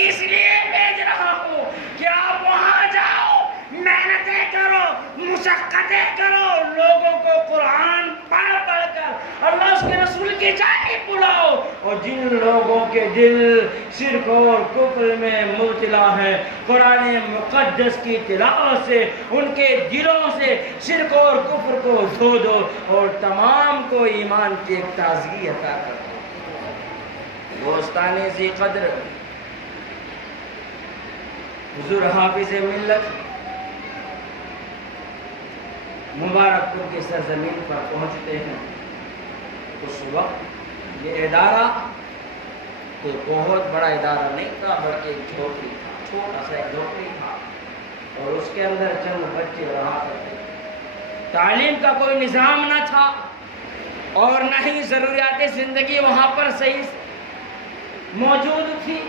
بلکہ اس لیے بھیج رہا ہوں کہ آپ وہاں جاؤ، محنتیں کرو، مشقتیں کرو، لوگوں کو قرآن پڑھ پڑھ کر اللہ اس کے رسول کی جانب بلاؤ، اور جن لوگوں کے دل شرک اور کفر میں مبتلا ہیں، قرآن مقدس کی تلاوت سے ان کے دلوں سے شرک اور کفر کو دھو دو اور تمام کو ایمان کی ایک تازگی عطا کر دو۔ دوستان ذی قدر، حضور حافظ ملت مبارک پور کی سرزمین پر پہنچتے ہیں۔ اس وقت یہ ادارہ کوئی بہت بڑا ادارہ نہیں تھا، بلکہ ایک جھوپڑی تھا، چھوٹا سا ایک جھوپڑی تھا، اور اس کے اندر چند بچے رہا کرتے تھے۔ تعلیم کا کوئی نظام نہ تھا اور نہ ہی ضروریات زندگی وہاں پر صحیح موجود تھی،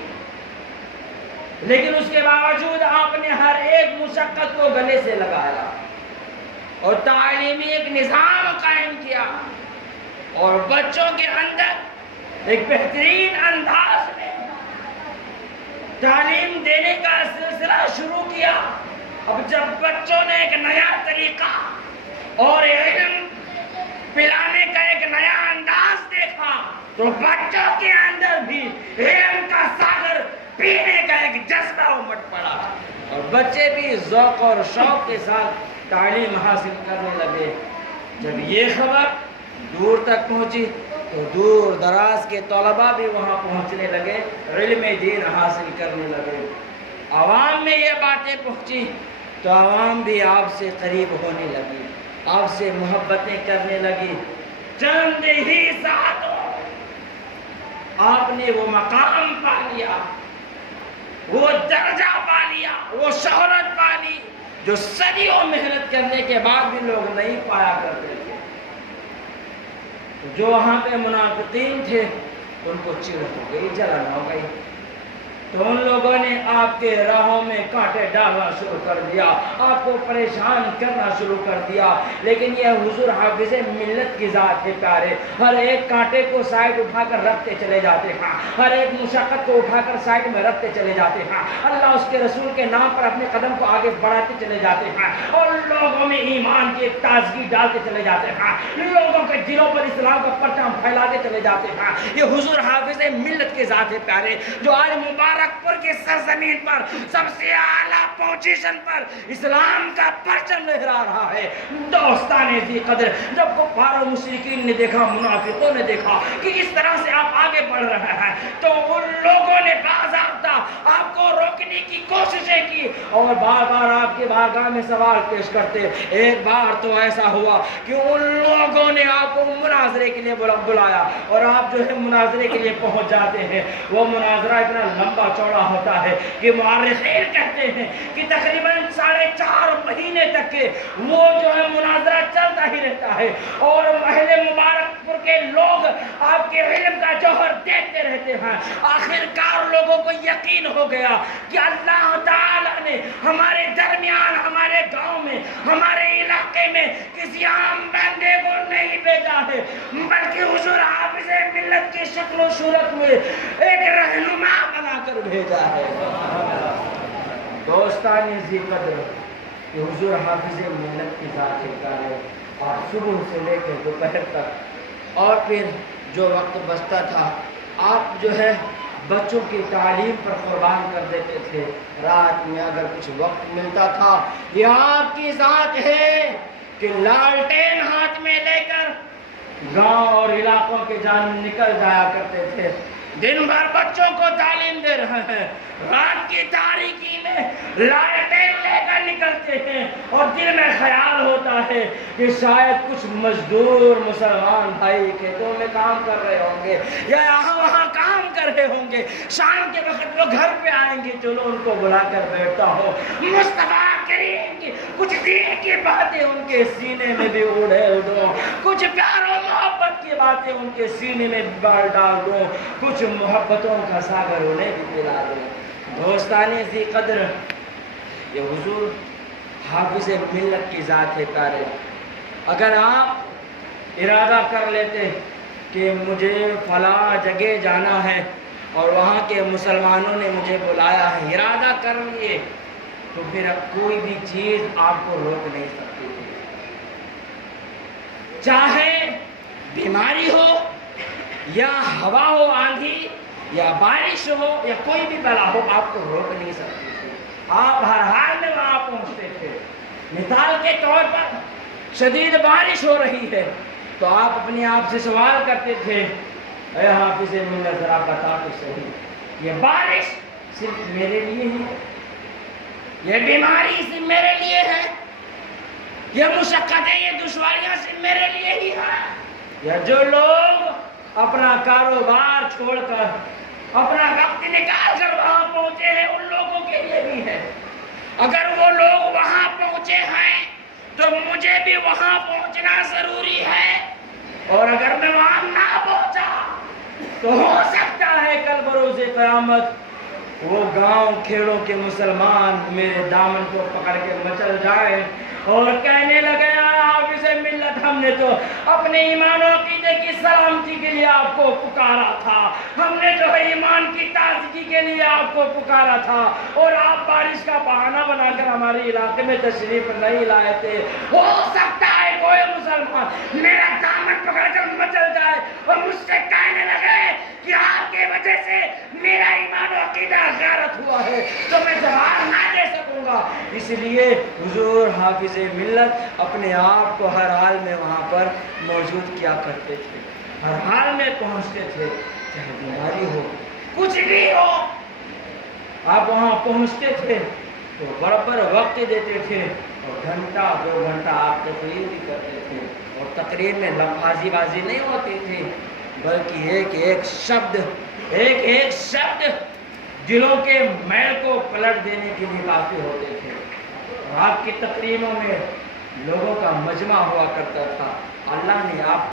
لیکن اس کے باوجود آپ نے ہر ایک مشقت کو گلے سے لگایا اور تعلیمی ایک نظام قائم کیا، اور بچوں کے اندر ایک بہترین انداز میں تعلیم دینے کا سلسلہ شروع کیا۔ اب جب بچوں نے ایک نیا طریقہ اور علم پلانے کا ایک نیا انداز دیکھا تو بچوں کے اندر بھی علم کا ساغر پینے کا ایک جذبہ امٹ پڑا، اور بچے بھی ذوق اور شوق کے ساتھ تعلیم حاصل کرنے لگے۔ جب یہ خبر دور تک پہنچی تو دور دراز کے طلباء بھی وہاں پہنچنے لگے، علم دین حاصل کرنے لگے۔ عوام میں یہ باتیں پہنچی تو عوام بھی آپ سے قریب ہونے لگی، آپ سے محبتیں کرنے لگی۔ چند ہی ساعتوں آپ نے وہ مقام پا لیا، وہ درجہ پا لیا، وہ شہرت پا لی جو صدیوں محنت کرنے کے بعد بھی لوگ نہیں پایا کرتے تھے۔ جو وہاں پہ منافقین تھے ان کو چڑ ہو گئی، جلن ہو گئی، تو ان لوگوں نے آپ کے راہوں میں کانٹے ڈالنا شروع کر دیا، آپ کو پریشان کرنا شروع کر دیا۔ لیکن یہ حضور حافظ ملت کی ذات ہے پیارے، ہر ایک کانٹے کو سائڈ اٹھا کر رکھتے چلے جاتے ہیں، ہر ایک مشقت کو اٹھا کر سائڈ میں رکھتے چلے جاتے ہیں، اللہ اس کے رسول کے نام پر اپنے قدم کو آگے بڑھاتے چلے جاتے ہیں، اور لوگوں میں ایمان کی ایک تازگی ڈالتے چلے جاتے ہیں، لوگوں کے دلوں پر اسلام کا پرچم پھیلاتے چلے جاتے ہیں۔ یہ حضور حافظ ملت کی ذات ہے پیارے، جو آج مبارک پور کی سرزمین پر سب سے اعلیٰ پوزیشن پر اسلام کا پرچم لہرا رہا ہے۔ دوستان ذی قدر، جب کفار و مشرکین نے دیکھا، منافقوں نے دیکھا کہ اس طرح سے آپ آگے بڑھ رہے ہیں، تو ان لوگوں نے باضابطہ آپ کو روکنے کی کوششیں کی اور بار بار آپ کے بارگاہ میں سوال پیش کرتے۔ ایک بار تو ایسا ہوا کہ ان لوگوں نے آپ کو مناظرے کے لیے بلایا، اور آپ جو ہے مناظرے کے لیے پہنچ جاتے ہیں۔ وہ مناظرہ اتنا لمبا چوڑا ہوتا ہے کہ مورخین کہتے ہیں کہ تقریباً 4.5 مہینے تک کے وہ جو ہے مناظرہ چلتا ہی رہتا ہے، اور اہل مبارک پور کے لوگ آپ کے علم کا جوہر دیکھتے رہتے ہیں۔ آخر کار لوگوں کو یقین ہو گیا کہ اللہ تعالیٰ نے ہمارے درمیان، ہمارے گاؤں میں، ہمارے علاقے میں کسی عام بندے کو نہیں بھیجا ہے، بلکہ حضور حافظ ملت کی شکل و صورت میں ایک رہنما بنا کر بھیجا ہے۔ دوستان ذی قدر، یہ حضور حافظ ملت کی ذات ہے، اور صبح سے لے کے دوپہر تک اور پھر جو وقت بچتا تھا آپ جو ہے بچوں کی تعلیم پر قربان کر دیتے تھے۔ رات میں اگر کچھ وقت ملتا تھا، یہ آپ کی ذات ہے کہ لالٹین ہاتھ میں لے کر گاؤں اور علاقوں کے جانب نکل جایا کرتے تھے۔ دن بھر بچوں کو تعلیم دے رہے ہیں، رات کی تاریکی میں لالٹین لے کر نکلتے ہیں، اور دل میں خیال ہوتا ہے کہ شاید کچھ مزدور مسلمان بھائی کھیتوں میں کام کر رہے ہوں گے یا یہاں وہاں کام کر رہے ہوں گے، شام کے وقت وہ گھر پہ آئیں گے، چلو ان کو بلا کر بیٹھتا ہوں، مصطفیٰ کریم کی کچھ دین کی باتیں ان کے سینے میں بھی اڑوں، کچھ پیار و محبت کی باتیں ان کے سینے میں ڈال دوں، کچھ محبتوں کا ساگر انہیں بھی پلا دوں۔ دوستان ذی قدر، یہ حضور حافظ ملت کی ذات ہے پیارے۔ اگر آپ ارادہ کر لیتے کہ مجھے فلاں جگہ جانا ہے اور وہاں کے مسلمانوں نے مجھے بلایا ہے، ارادہ کر لیے، تو پھر اب کوئی بھی چیز آپ کو روک نہیں سکتی تھی، چاہے بیماری ہو یا ہوا ہو، آندھی یا بارش ہو یا کوئی بھی بلا ہو، آپ کو روک نہیں سکتی تھی، آپ ہر حال میں وہاں پہنچتے تھے۔ مثال کے طور پر شدید بارش ہو رہی ہے تو آپ اپنے آپ سے سوال کرتے تھے، اے حافظ ملت ذرا بتا تو صحیح، یہ بارش صرف میرے لیے ہی ہے، یہ بیماری صرف میرے لیے ہے، یہ مشقتیں یہ دشواریاں صرف میرے لیے ہی ہیں، یا جو لوگ اپنا کاروبار چھوڑ کر اپنا وقت نکال کر وہاں پہنچے ہیں ان لوگوں کے لیے بھی ہے؟ اگر وہ لوگ وہاں پہنچے ہیں تو مجھے بھی وہاں پہنچنا ضروری ہے، اور اگر میں وہاں نہ پہنچا تو ہو سکتا ہے کل بروز قیامت وہ گاؤں کھیڑوں کے مسلمان میرے دامن کو پکڑ کے مچل جائے اور کہنے لگے، حافظ ملت ہم نے تو اپنے ایمان و عقیدے کی سلامتی کے لیے آپ کو پکارا تھا، ہم نے جو ہے ایمان کی تازگی کے لیے آپ کو پکارا تھا، اور آپ بارش کا بہانہ بنا کر ہمارے علاقے میں تشریف نہیں لائے تھے۔ ہو سکتا ہے کوئی مسلمان میرا دامن پکڑ کر مچل جائے اور مجھ سے کہنے لگے کہ آپ کی وجہ سے میرا ایمان و عقیدہ غارت ہوا ہے، تو میں جواب نہ دے سکوں گا۔ اس لیے حضور حافظ ملت اپنے آپ کو ہر حال میں وہاں پر موجود کیا کرتے تھے، ہر حال میں پہنچتے تھے، چاہے بیماری ہو کچھ بھی ہو، آپ وہاں پہنچتے تھے تو برابر وقت دیتے تھے، اور گھنٹہ 2 گھنٹہ آپ تقریر بھی کرتے تھے، اور تقریر میں لفاظی بازی نہیں ہوتی تھی، بلکہ ایک ایک شبد دلوں کے میل کو پلٹ دینے کے لیے کافی ہوتے تھے، اور آپ کی تقریروں میں لوگوں کا مجمع ہوا کرتا تھا۔ اللہ نے آپ